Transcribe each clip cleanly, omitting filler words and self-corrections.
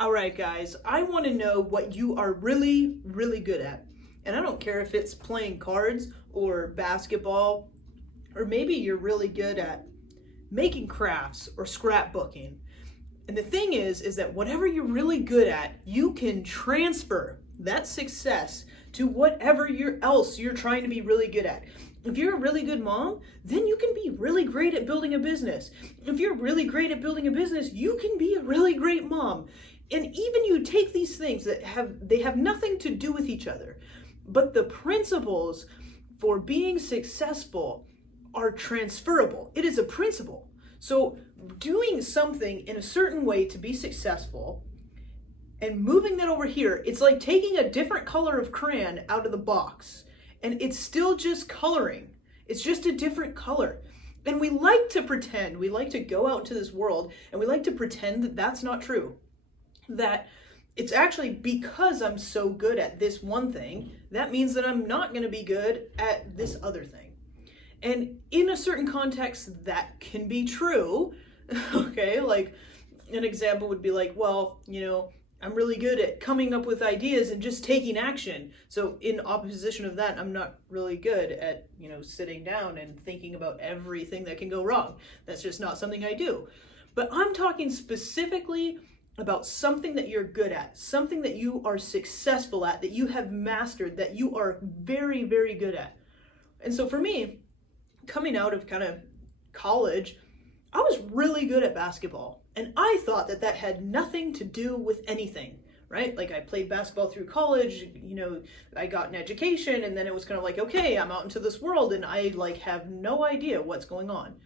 All right, guys, I want to know what you are really, really good at. And I don't care if it's playing cards or basketball, or maybe you're really good at making crafts or scrapbooking. And the thing is that whatever you're really good at, you can transfer that success to whatever else you're trying to be really good at. If you're a really good mom, then you can be really great at building a business. If you're really great at building a business, you can be a really great mom. And even you take these things that have nothing to do with each other, but the principles for being successful are transferable. It is a principle. So doing something in a certain way to be successful and moving that over here, it's like taking a different color of crayon out of the box and it's still just coloring. It's just a different color. And we like to pretend, we like to go out into this world and we like to pretend that that's not true. That it's actually because I'm so good at this one thing, that means that I'm not going to be good at this other thing. And in a certain context, that can be true. Okay, like an example would be like, well, I'm really good at coming up with ideas and just taking action. So in opposition of that, I'm not really good at, sitting down and thinking about everything that can go wrong. That's just not something I do. But I'm talking specifically about something that you're good at, something that you are successful at, that you have mastered, that you are very, very good at. And so for me, coming out of kind of college, I was really good at basketball. And I thought that that had nothing to do with anything, right? Like I played basketball through college, I got an education, and then it was kind of like, okay, I'm out into this world and I have no idea what's going on.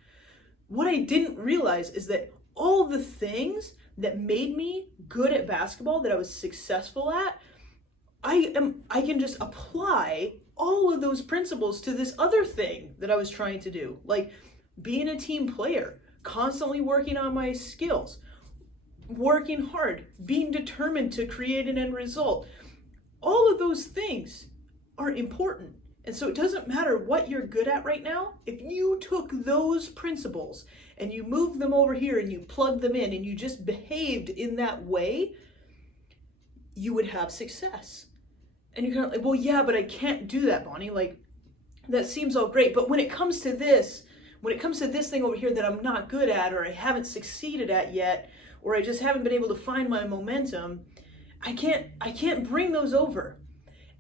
What I didn't realize is that all the things that made me good at basketball, that I was successful at, I can just apply all of those principles to this other thing that I was trying to do, like being a team player, constantly working on my skills, working hard, being determined to create an end result. All of those things are important. And so it doesn't matter what you're good at right now. If you took those principles and you moved them over here and you plugged them in and you just behaved in that way, you would have success. And you're kind of like, well, yeah, but I can't do that, Bonnie. Like, that seems all great. But when it comes to this thing over here that I'm not good at, or I haven't succeeded at yet, or I just haven't been able to find my momentum, I can't bring those over.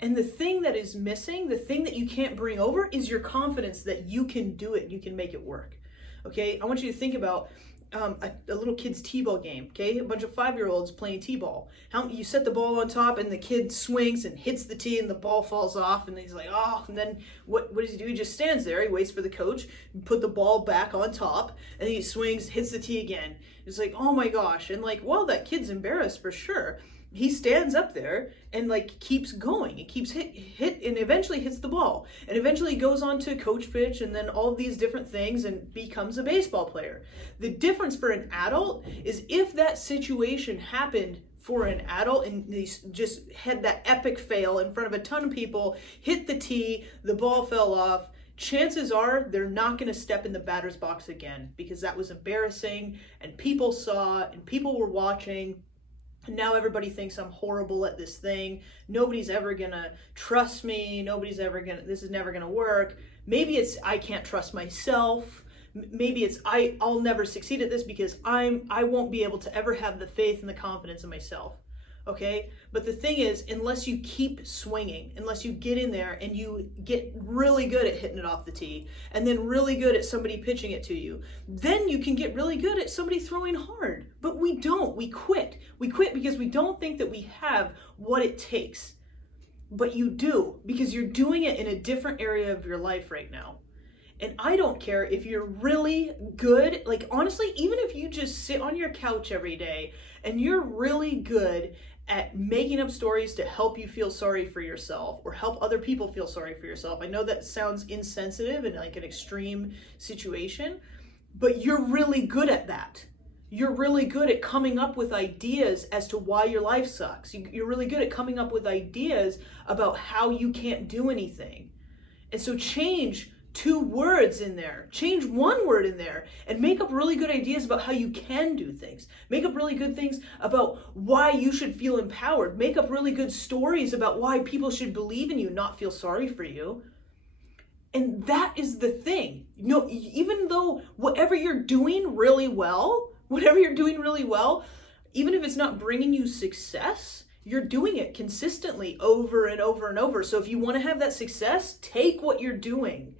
And the thing that is missing, the thing that you can't bring over, is your confidence that you can do it, you can make it work. Okay, I want you to think about a little kid's t-ball game. Okay, a bunch of 5-year-olds playing t-ball. How you set the ball on top and the kid swings and hits the tee and the ball falls off and he's like, oh, and then what does he do? He just stands there, he waits for the coach, put the ball back on top, and then he swings, hits the tee again. It's like, oh my gosh. And well, that kid's embarrassed for sure. He stands up there and keeps going. He keeps hit and eventually hits the ball. And eventually goes on to coach pitch and then all these different things and becomes a baseball player. The difference for an adult is if that situation happened for an adult and they just had that epic fail in front of a ton of people, hit the tee, the ball fell off, chances are they're not going to step in the batter's box again because that was embarrassing and people saw and people were watching. Now everybody thinks I'm horrible at this thing. Nobody's ever gonna trust me. This is never gonna work. Maybe it's I can't trust myself. Maybe it's I'll never succeed at this because I won't be able to ever have the faith and the confidence in myself. Okay? But the thing is, unless you keep swinging, unless you get in there and you get really good at hitting it off the tee and then really good at somebody pitching it to you, then you can get really good at somebody throwing hard. But we don't. We quit. We quit because we don't think that we have what it takes. But you do, because you're doing it in a different area of your life right now. And I don't care if you're really good, honestly, even if you just sit on your couch every day and you're really good at making up stories to help you feel sorry for yourself or help other people feel sorry for yourself. I know that sounds insensitive and like an extreme situation, but you're really good at that. You're really good at coming up with ideas as to why your life sucks. You're really good at coming up with ideas about how you can't do anything. And so change 2 words in there, change 1 word in there, and make up really good ideas about how you can do things. Make up really good things about why you should feel empowered. Make up really good stories about why people should believe in you, not feel sorry for you. And that is the thing. You know, even though whatever you're doing really well, even if it's not bringing you success, you're doing it consistently over and over and over. So if you want to have that success, take what you're doing,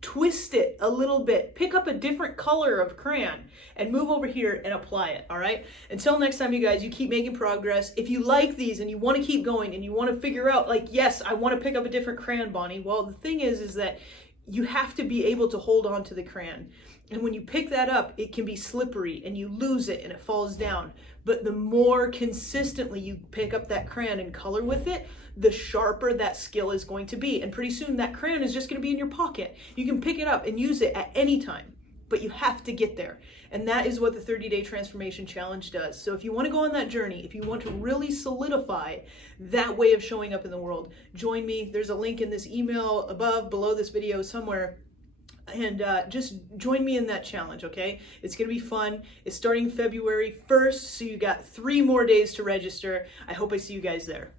twist it a little bit, pick up a different color of crayon and move over here and apply it, all right? Until next time, you guys, you keep making progress. If you like these and you want to keep going and you want to figure out, like, yes, I want to pick up a different crayon, Bonnie. Well, the thing is that you have to be able to hold on to the crayon. And when you pick that up, it can be slippery and you lose it and it falls down. But the more consistently you pick up that crayon and color with it, the sharper that skill is going to be. And pretty soon that crayon is just going to be in your pocket. You can pick it up and use it at any time, but you have to get there. And that is what the 30-Day Transformation Challenge does. So if you want to go on that journey, if you want to really solidify that way of showing up in the world, join me. There's a link in this email below this video somewhere. And just join me in that challenge, okay? It's going to be fun. It's starting February 1st, so you got 3 more days to register. I hope I see you guys there.